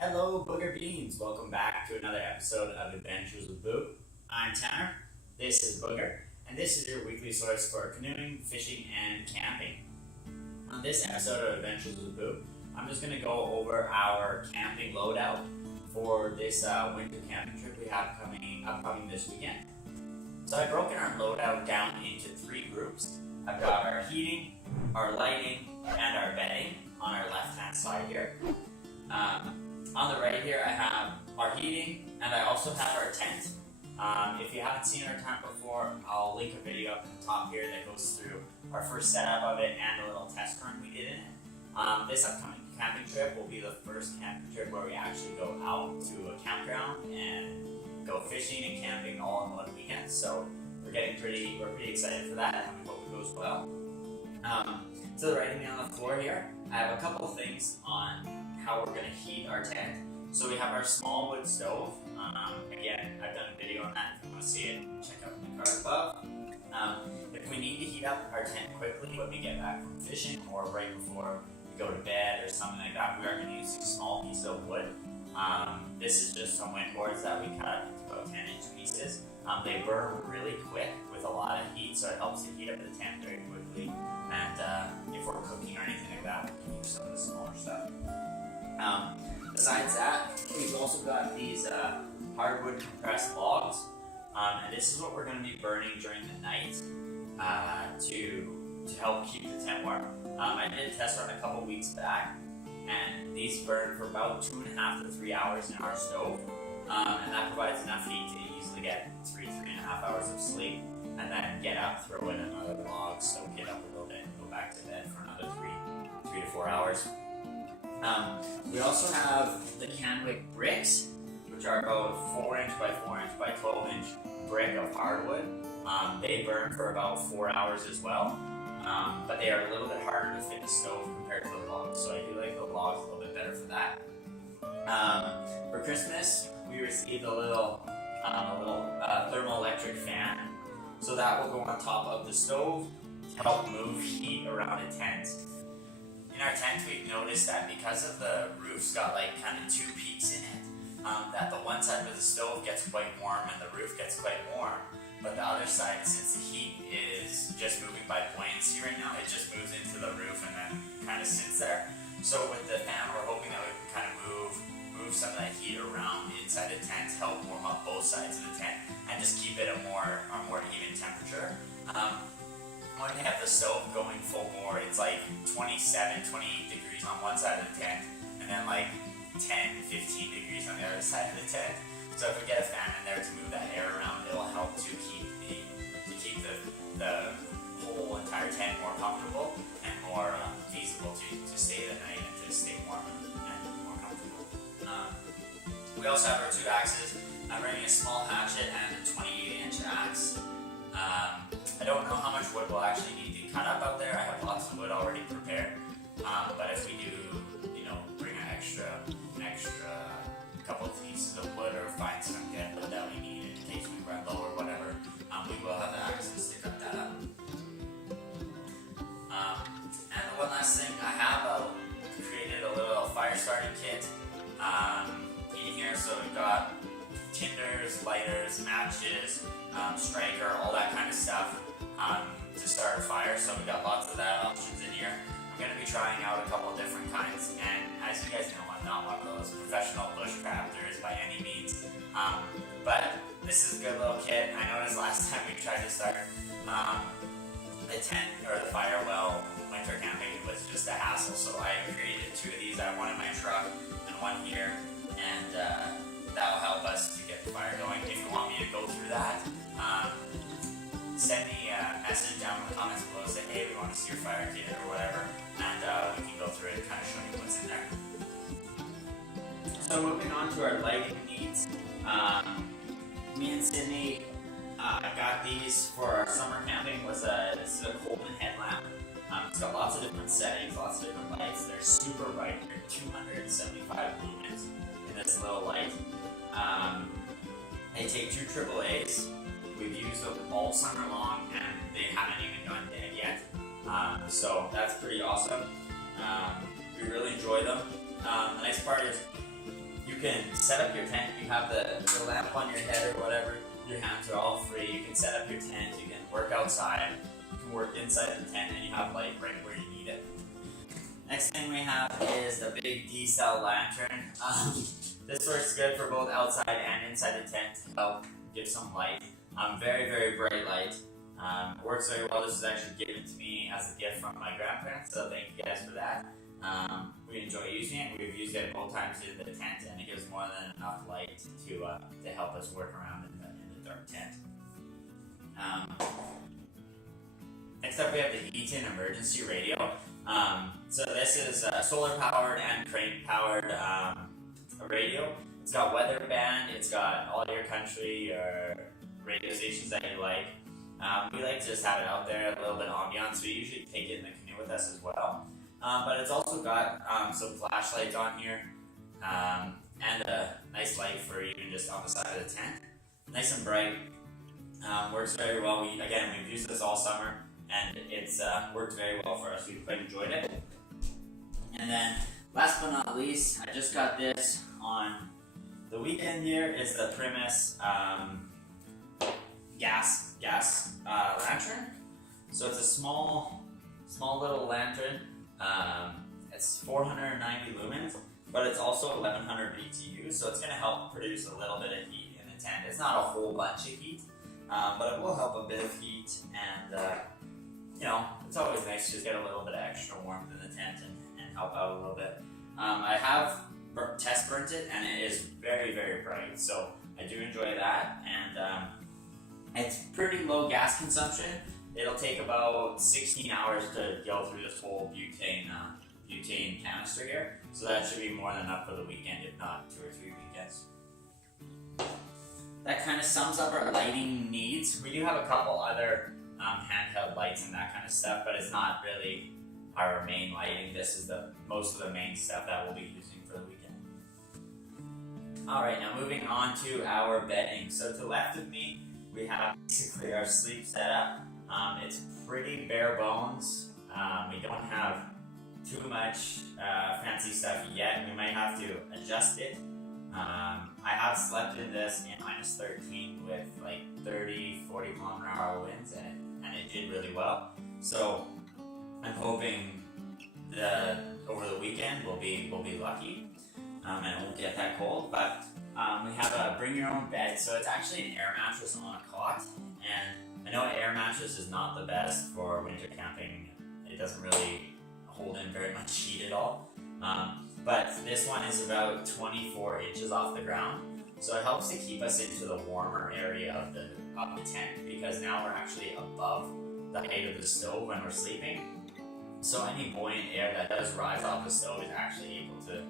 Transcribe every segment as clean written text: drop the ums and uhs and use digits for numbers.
Hello, Booger Beans. Welcome back to another episode of Adventures with Boo. I'm Tanner. This is Booger, and this is your weekly source for canoeing, fishing, and camping. On this episode of Adventures with Boo, I'm just going to go over our camping loadout for this winter camping trip we have upcoming this weekend. So I've broken our loadout down into three groups. I've got our heating, our lighting, and our bedding on our left-hand side here. On the right here, I have our heating, and I also have our tent. If you haven't seen our tent before, I'll link a video up at the top here that goes through our first setup of it and a little test run we did in it. This upcoming camping trip will be the first camping trip where we actually go out to a campground and go fishing and camping all in one weekend. So we're pretty excited for that, and we hope it goes well. To the right of me on the floor here, I have a couple of things on how we're going to heat our tent. So we have our small wood stove. Again, I've done a video on that. If you want to see it, check out the card above. If we need to heat up our tent quickly when we get back from fishing or right before we go to bed or something like that, we are going to use these small pieces of wood. This is just some wind boards that we cut into about 10-inch pieces. They burn really quick with a lot of heat, so it helps to heat up the tent very quickly. And if we're cooking or anything like that, we can use some of the smaller stuff. Besides that, we've also got these hardwood compressed logs, and this is what we're going to be burning during the night to help keep the tent warm. I did a test run a couple weeks back, and these burn for about 2.5 to 3 hours in our stove, and that provides enough heat to easily get 3.5 hours of sleep, and then get up, throw in another log, soak it up a little bit, and go back to bed for another 3 to 4 hours. We also have the Canwick bricks, which are about 4-inch by 4-inch by 12-inch brick of hardwood. They burn for about 4 hours as well, but they are a little bit harder to fit the stove compared to the logs, so I do like the logs a little bit better for that. For Christmas, we received a little thermoelectric fan, so that will go on top of the stove to help move heat around a tent. In our tent, we've noticed that because of the roof's got like kind of two peaks in it, that the one side of the stove gets quite warm and the roof gets quite warm, but the other side, since the heat is just moving by buoyancy right now, it just moves into the roof and then kind of sits there. So with the fan, we're hoping that we can kind of move some of that heat around inside the tent, help warm up both sides of the tent, and just keep it a more even temperature. When we have the stove going full bore, it's like 27, 28 degrees on one side of the tent, and then like 10, 15 degrees on the other side of the tent. So if we get a fan in there to move that air around, it'll help to keep the whole entire tent more comfortable and more feasible to stay the night and to stay warm and more comfortable. We also have our two axes. I'm bringing a small hatchet and a 28-inch axe. I don't know how much wood we'll actually need to cut up out there. I have lots of wood already prepared, but if we do, bring an extra couple of pieces of wood or find some dead wood that we need in case we run low or whatever, we will have the axes to cut that up. And the one last thing, I have created a little fire starting kit in here. So we've got tinders, lighters, matches, striker, all that kind of stuff to start a fire. So we've got lots of that options in here. I'm going to be trying out a couple different kinds, and as you guys know, I'm not one of those professional bushcrafters by any means, but this is a good little kit. I noticed last time we tried to start the tent or the fire well winter camping, it was just a hassle, so I created two of these. I have one in my truck and one here, and that will help us to get the fire going. If you want me to go through that, send me a message down in the comments below, say, hey, we want to see your fire kit or whatever, and we can go through it and kind of show you what's in there. So moving on to our lighting needs, me and Sydney got these for our summer camping. This is a Coleman headlamp. It's got lots of different settings, lots of different lights. They're super bright. They're 275 lumens in this little light. They take 2 AAAs. We've used them all summer long, and they haven't even gone dead yet. So that's pretty awesome. We really enjoy them. The nice part is can set up your tent. You have the lamp on your head or whatever. Your hands are all free. You can set up your tent. You can work outside. You can work inside the tent, and you have light right where you need it. Next thing we have is the big Desalle Lantern. This works good for both outside and inside the tent to help give some light. Very, very bright light. Works very well. This was actually given to me as a gift from my grandparents, so thank you guys for that. We enjoy using it. We've used it both times in the tent, and it gives more than enough light to help us work around in the dark tent. Next up, we have the Eaton emergency radio. So this is solar powered and crane powered radio. It's got weather band. It's got all your country or radio stations that you like. We like to just have it out there, a little bit of ambiance. We usually take it in the canoe with us as well. But it's also got some flashlights on here and a nice light for even just on the side of the tent. Nice and bright. Works very well. We've used this all summer, and it's worked very well for us. We've quite enjoyed it. And then, last but not least, I just got this on the weekend here. Is the Primus gas lantern. So it's a small little lantern. It's 490 lumens, but it's also 1100 BTU, so it's going to help produce a little bit of heat in the tent. It's not a whole bunch of heat, but it will help a bit of heat, and it's always nice to just get a little bit of extra warmth in the tent and help out a little bit. I have test burnt it, and it is very, very bright, so I do enjoy that, and it's pretty low gas consumption. It'll take about 16 hours to go through this whole butane canister here, so that should be more than enough for the weekend, if not 2 or 3 weekends. That kind of sums up our lighting needs. We do have a couple other handheld lights and that kind of stuff, but it's not really our main lighting. This is most of the main stuff that we'll be using for the weekend. Alright, now moving on to our bedding. So to the left of me, we have basically our sleep setup. It's pretty bare bones. We don't have too much fancy stuff yet. We might have to adjust it. I have slept in this in -13 with like 30-40 km/h winds, and it did really well. So I'm hoping that over the weekend we'll be lucky, and it won't get that cold. But we have a bring your own bed, so it's actually an air mattress on a cot, and I know an air mattress is not the best for winter camping. It doesn't really hold in very much heat at all. But this one is about 24 inches off the ground, so it helps to keep us into the warmer area of the tent, because now we're actually above the height of the stove when we're sleeping. So any buoyant air that does rise off the stove is actually able to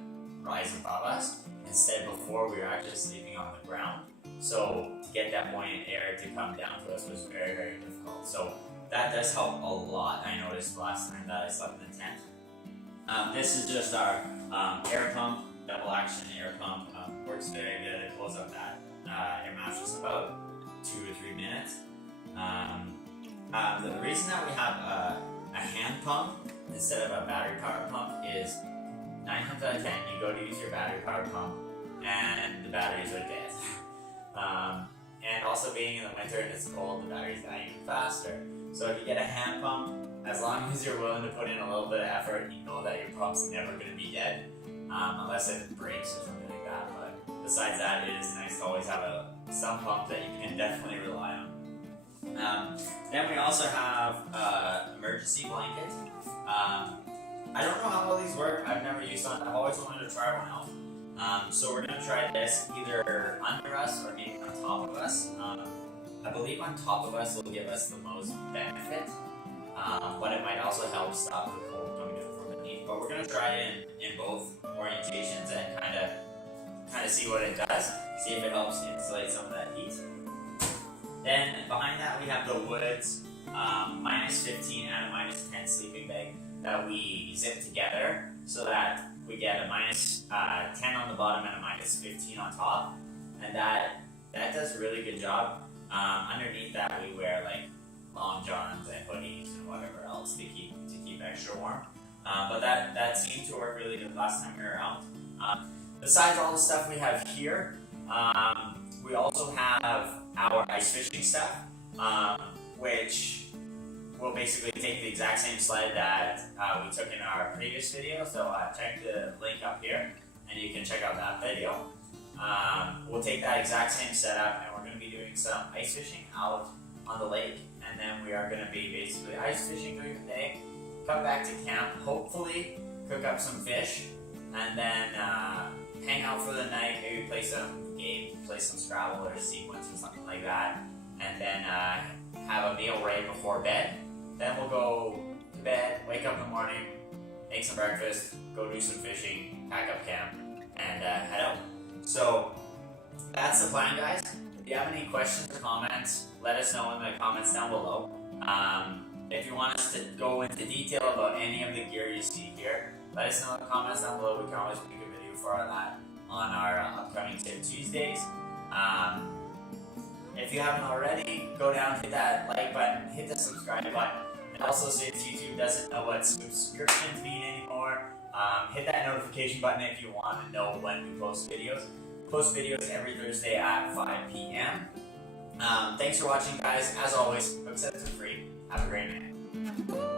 rise above us. Instead, before we were actually sleeping on the ground. So to get that buoyant air to come down to us was very, very difficult. So that does help a lot. I noticed last time that I slept in the tent. This is just our air pump, double action air pump. Works very good. It pulls up that air mattress in about 2 or 3 minutes. The reason that we have a hand pump instead of a battery powered pump is 9 times out of 10 you go to use your battery powered pump and the batteries are dead. And also being in the winter and it's cold, the batteries die even faster. So if you get a hand pump, as long as you're willing to put in a little bit of effort, you know that your pump's never going to be dead, unless it breaks or something like that. But besides that, it is nice to always have some pump that you can definitely rely on. Then we also have emergency blanket. I don't know how well these work. I've never used one. I've always wanted to try one out. So we're going to try this either under us or maybe on top of us. I believe on top of us will give us the most benefit, but it might also help stop the cold coming in from underneath. But we're going to try it in both orientations and kind of see what it does, see if it helps insulate some of that heat. Then behind that we have the Woods -15 and a -10 sleeping bag that we zip together so that we get a -10 on the bottom and a -15 on top, and that does a really good job. Underneath that we wear like long johns and hoodies and whatever else to keep extra warm. But that seemed to work really good last time we were out. besides all the stuff we have here, we also have our ice fishing stuff, which will basically take the exact same sled that we took in our previous video. So check the link up here and you can check out that video. We'll take that exact same setup and we're going to be doing some ice fishing out on the lake. And then we are going to be basically ice fishing during the day, come back to camp, hopefully cook up some fish, and then hang out for the night, maybe play some games, play some Scrabble or Sequence or something like that, and then have a meal right before bed. Then we'll go to bed, wake up in the morning, make some breakfast, go do some fishing, pack up camp, and head out. So that's the plan, guys. If you have any questions or comments, let us know in the comments down below. If you want us to go into detail about any of the gear you see here, let us know in the comments down below. We can always make a video for that on our upcoming Tip Tuesdays. If you haven't already, go down, hit that like button, hit the subscribe button, and also since YouTube doesn't know what subscriptions mean anymore, hit that notification button if you want to know when we post videos. We post videos every Thursday at 5 p.m. Thanks for watching, guys. As always, hook sets are free. Have a great night.